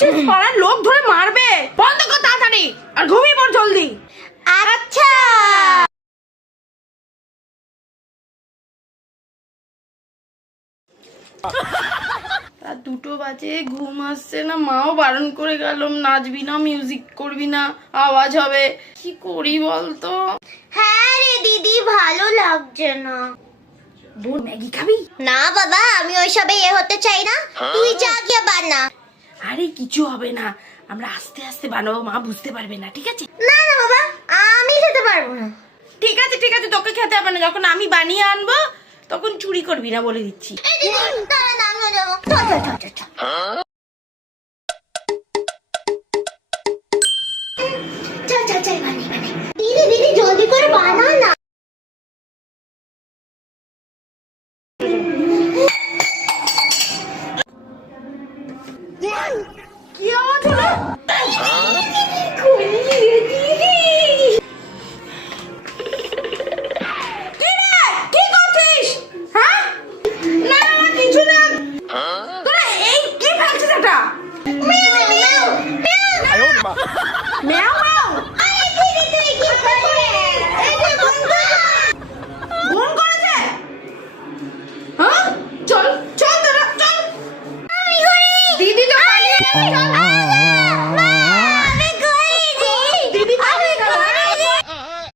করছিস? পাড়ার লোক ধরে মারবে। বন্ধ কর তাড়াতাড়ি আর ঘুমিয়ে পড় জলদি। আচ্ছা। রাত 2টো বাজে, ঘুম আসছে না। মাও বারণ করে গেল, নাচবি না, মিউজিক করবি না, আওয়াজ হবে। কি করি বলতো? হ্যাঁ রে দিদি, ভালো লাগছে না। বোন ম্যাগি খাবি? না বাবা, আমি ওইসবে হতে চাই না। তুই যা গিয়ে বানা। আরে কিছু হবে না, আমরা আস্তে আস্তে বানাবো, মা বুঝতে পারবে না, ঠিক আছে? না না বাবা, আমি খেতে পারবো না। ঠিক আছে ঠিক আছে, তোকে খেতে হবে না। যখন আমি বানিয়ে আনবো তখন চুরি করবি না, বলে দিচ্ছি। দাঁড়া না, আমিও যাবো। চল চল চল চল চল। চল চল চল, বানাই বানাই। দিদি দিদি, জলদি করে বানা না।